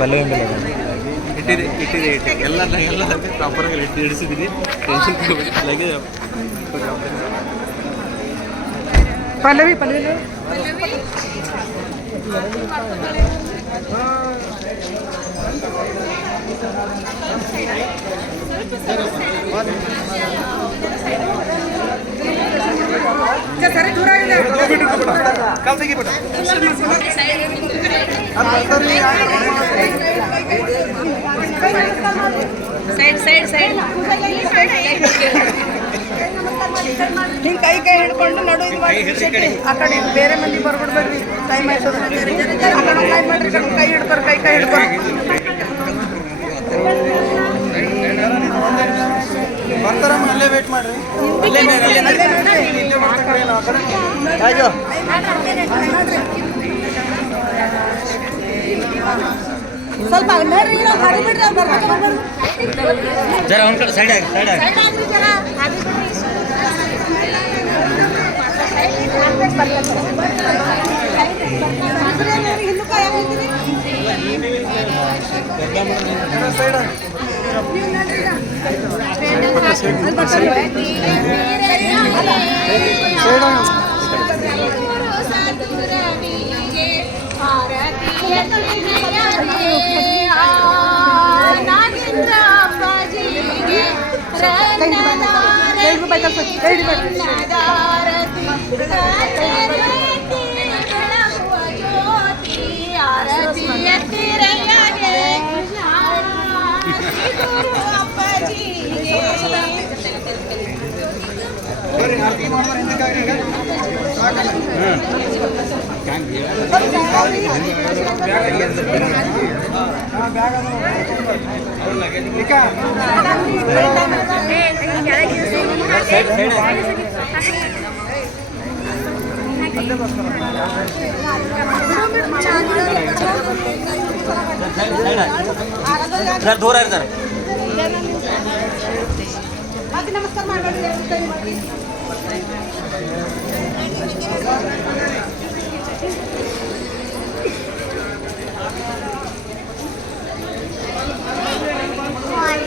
ಪಲ್ಯ ಇಟ್ಟಿದೆ ಇಟ್ಟಿದೆ ಎಲ್ಲ ಎಲ್ಲ ಆಗಿ ಇಟ್ಟು ಇಡಿಸಿದ್ದೀನಿ ಟೆನ್ಷನ್ ತಗೋಬೇಕು ಪಲ್ಲವಿ ಪಲ್ಲವಿ ದೂರ ಸೈಡ್ ಸೈಡ್ ಹಿಂಗೆ ಕೈ ಕೈ ಹಿಡ್ಕೊಂಡು ನಡು ಇದು ಮಾಡಿ ಆ ಕಡೆ ಬೇರೆ ಮಂದಿ ಬರ್ಬಿಡ್ಬೇಡ್ರಿ ಕೈ ಕೈ ಮಾಡ್ರಿ ಕಡೆ ಕೈ ಹಿಡ್ಬಾರ ಕೈ ಕೈ ಹಿಡ್ಬಾರ ಬರ್ತಾರಮ್ಮ ಅಲ್ಲೇ ವೇಟ್ ಮಾಡ್ರಿ ಅಲ್ಲೇ ಸ್ವಲ್ಪ ನೋಡ್ರಿ ಹೊರಗೆ ಬಿಡ್ರಿ ಬರ್ಬೇಕು ಜರ ಒಂದ್ ಕಡೆ ಸೈಡ್ ಆಗಿ ಸೈಡ್ ಆಗಿ ಸೈಡ್ ಆಗಿ ಬ್ಯಾಗ್ ಸರ್ ದೂರ ಇರ್ತಾರೆ ಮತ್ತೆ ನಮಸ್ಕಾರ ಮಾಡಿ One.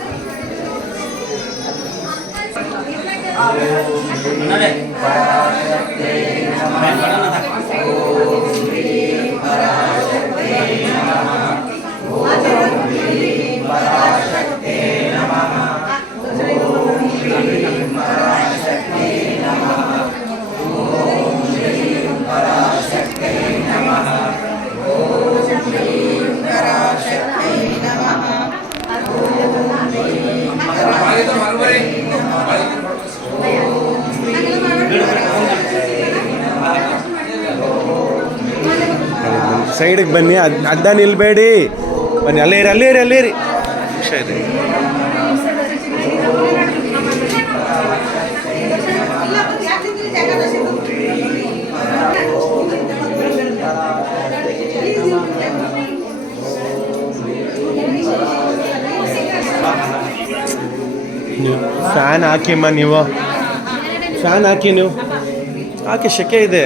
ఉన్నాడే ಸೈಡಿಗೆ ಬನ್ನಿ ಅಡ್ಡ ನಿಲ್ಬೇಡಿ ಬನ್ನಿ ಅಲ್ಲೇ ಇರಿ ಅಲ್ಲೇ ಇರಿ ಅಲ್ಲೇ ಇರಿ ಸರಿ ಫ್ಯಾನ್ ಹಾಕಿಮ್ಮ ನೀವು ಫ್ಯಾನ್ ಹಾಕಿ ನೀವು ಹಾಕಿ ಶೆಕೆ ಇದೆ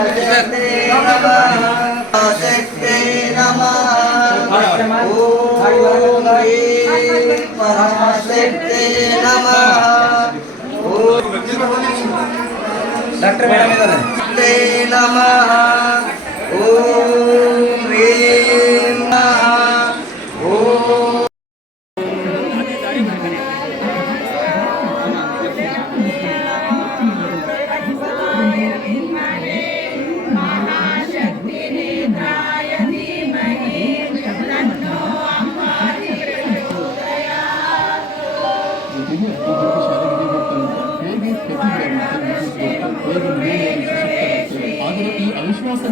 सर्वशक्ते नमः शक्ते नमः ॐ परमशक्ते नमः डॉक्टर मैडम नमः ॐ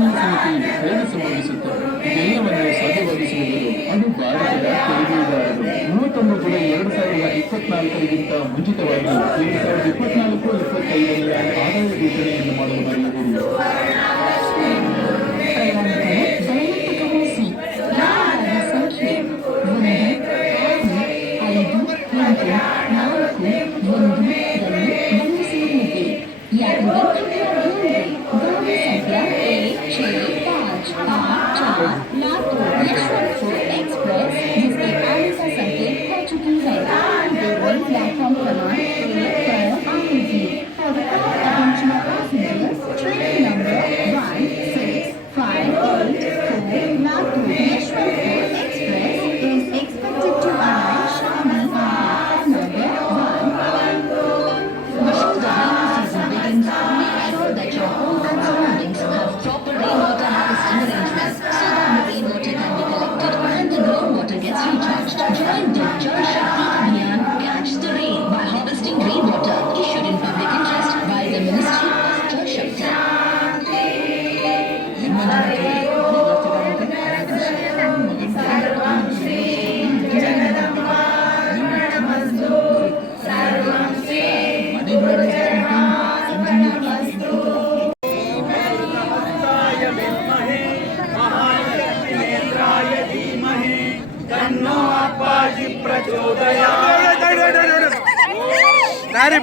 ನೋಟನ್ನು ಸಮಿತಿಯಲ್ಲಿ ಹೇಗೆ ಸಂಬಂಧಿಸುತ್ತೆ ಧ್ಯೇಯವನ್ನು ಸಾಧ್ಯವಾಗಿಸುವುದು ಅದು ಭಾರತದ ತೆರಿಗೆದಾರರು ಮೂವತ್ತೊಂದು ಜುಲೈ ಎರಡು ಸಾವಿರದ ಇಪ್ಪತ್ನಾಲ್ಕರಿಗಿಂತ ಮುಂಚಿತವಾಗಿ ಎರಡು ಸಾವಿರದ ಇಪ್ಪತ್ನಾಲ್ಕು ಇಪ್ಪತ್ತೈದರಲ್ಲಿ ಆದಾಯ ಘೋಷಣೆಯನ್ನು ಮಾಡಲು ಬರೆಯುವುದು ಮಾಡ್ತೀವಿ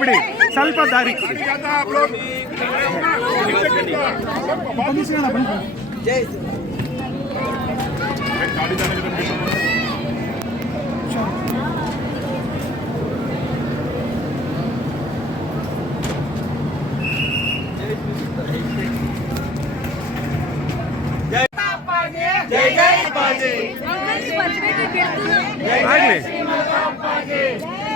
ಬಿಡಿ ಸ್ವಲ್ಪ ದಾರಿ जय जय जय जय जय